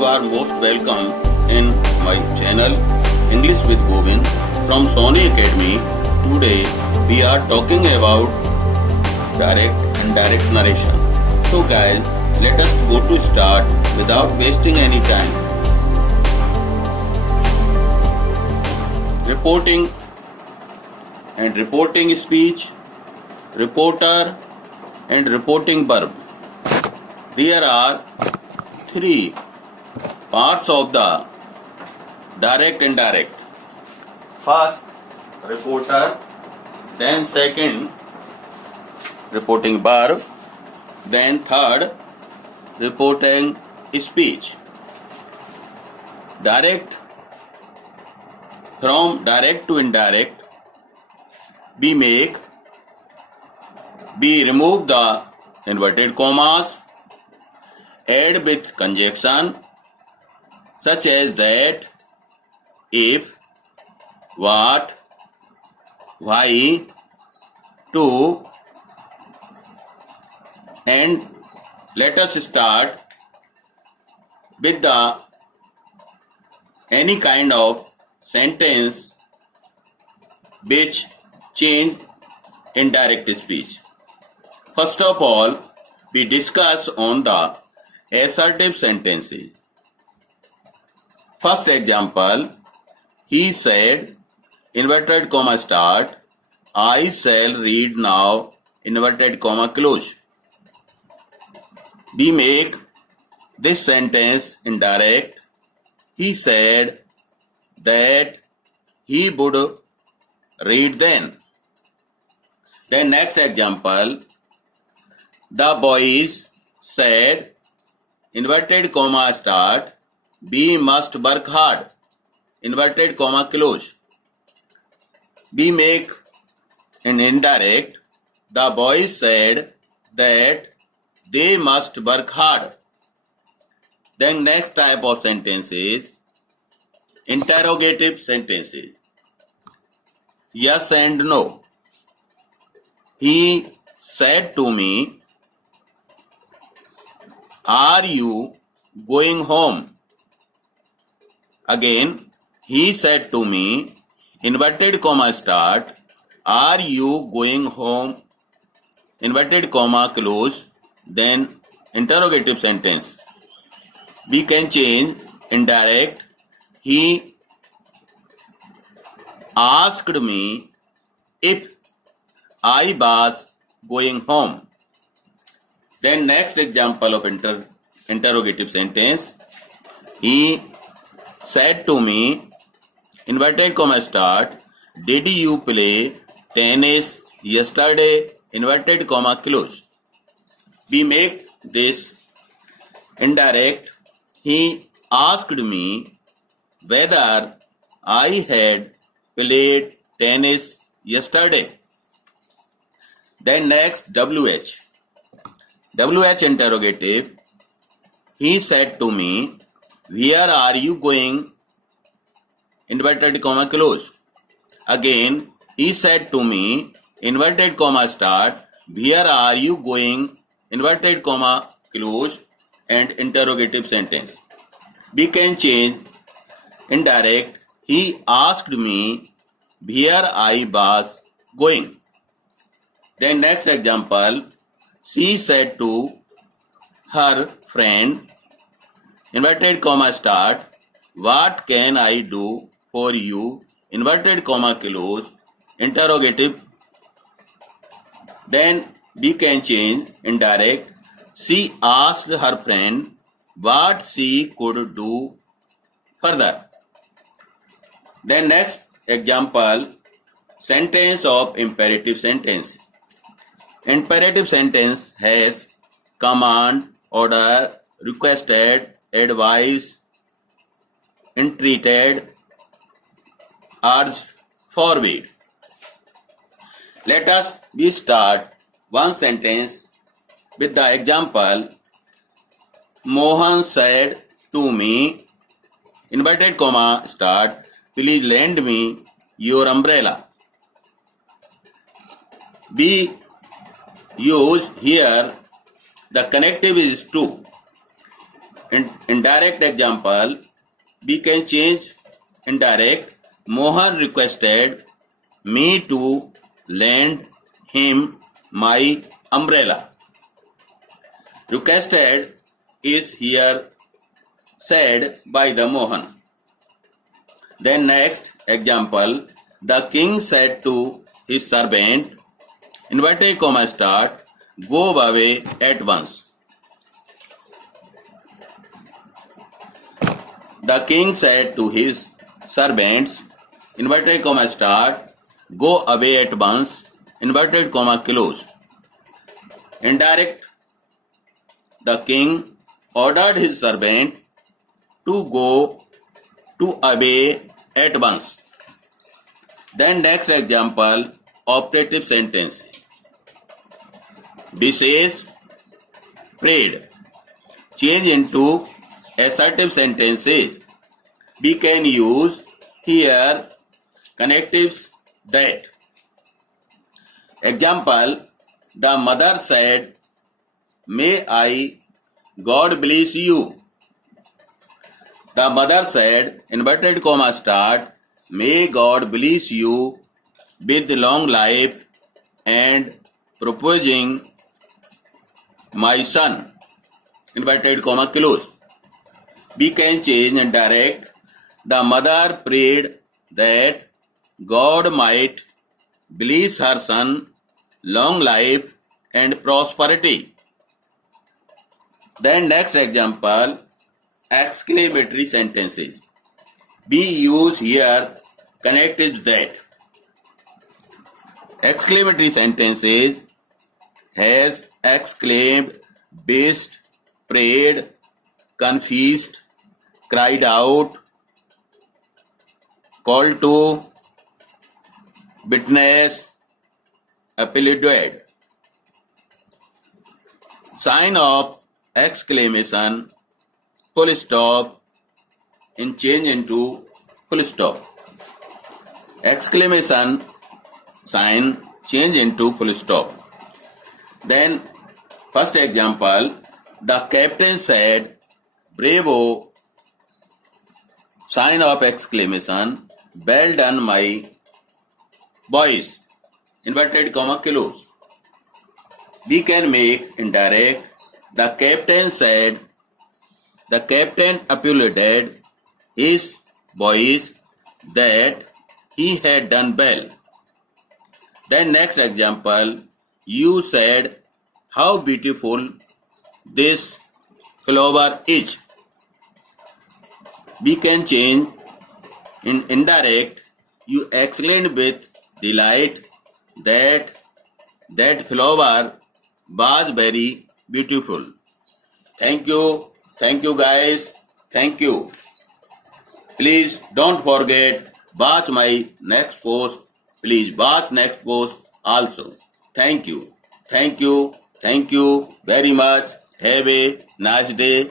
you are most welcome in my channel English with Govind from Sony Academy. Today we are talking about direct and indirect narration. So guys, let us go to start without wasting any time. Reporting and reporting speech, reporter and reporting verb. There are three parts of the direct and indirect. First, reporter, then second, reporting verb, then third, reporting speech. Direct, from direct to indirect, we remove the inverted commas, add with conjunction such as that, if, what, why, to, and let us start with the any kind of sentence which change indirect speech. First of all, we discuss on the assertive sentences. First example, he said, inverted comma start, I shall read now, inverted comma close. We make this sentence indirect. He said that he would read then. Then next example, the boys said, inverted comma start, we must work hard, inverted comma close. We make an indirect. The boys said that they must work hard. Then next type of sentence is interrogative sentences. Yes and no. He said to me, are you going home? Again, he said to me, inverted comma start, are you going home? Inverted comma close, then interrogative sentence. We can change indirect. He asked me if I was going home. Then next example of interrogative sentence. He said to me, inverted comma start, did you play tennis yesterday? Inverted comma close. We make this indirect. He asked me whether I had played tennis yesterday. Then next, WH. WH interrogative. He said to me, where are you going? Inverted comma close. Again, he said to me, inverted comma start, where are you going? Inverted comma close and interrogative sentence. We can change indirect. He asked me where I was going. Then next example, she said to her friend, inverted comma start, what can I do for you? Inverted comma close, interrogative. Then we can change indirect. She asked her friend what she could do further. Then next example, sentence of imperative sentence. Imperative sentence has command, order, requested, advice, entreated, urged, forbid. Let us start one sentence with the example, Mohan said to me, inverted comma start, please lend me your umbrella. We use here the connective is to. indirect example, we can change indirect. Mohan requested me to lend him my umbrella. Requested is here said by the Mohan. Then next example, the king said to his servant, inverted comma start, go away at once. The king said to his servants, inverted comma start, go away at once, inverted comma close. Indirect, the king ordered his servant to go to away at once. Then next example, optative sentence. Vishesh prayed. Change into assertive sentences. We can use here connectives that. Example, the mother said, may I, God bless you. The mother said, inverted comma start, may God bless you with long life and proposing my son, inverted comma close. We can change and direct. The mother prayed that God might bless her son, long life and prosperity. Then next example, exclamatory sentences. We use here connectives that. Exclamatory sentences has exclaimed, wished, prayed, confessed, cried out, called to, witness, applauded. Sign of exclamation, full stop, and change into full stop. Exclamation sign change into full stop. Then first example, the captain said, bravo, sign of exclamation, well done my boys, inverted comma close. We can make indirect. The captain said, the captain applauded his boys that he had done well. Then next example, you said, how beautiful this flower is. We can change in indirect. You exclaimed with delight that that flower was very beautiful. Thank you guys, thank you. Please don't forget, watch my next post. Please watch next post also. Thank you very much. Have a nice day.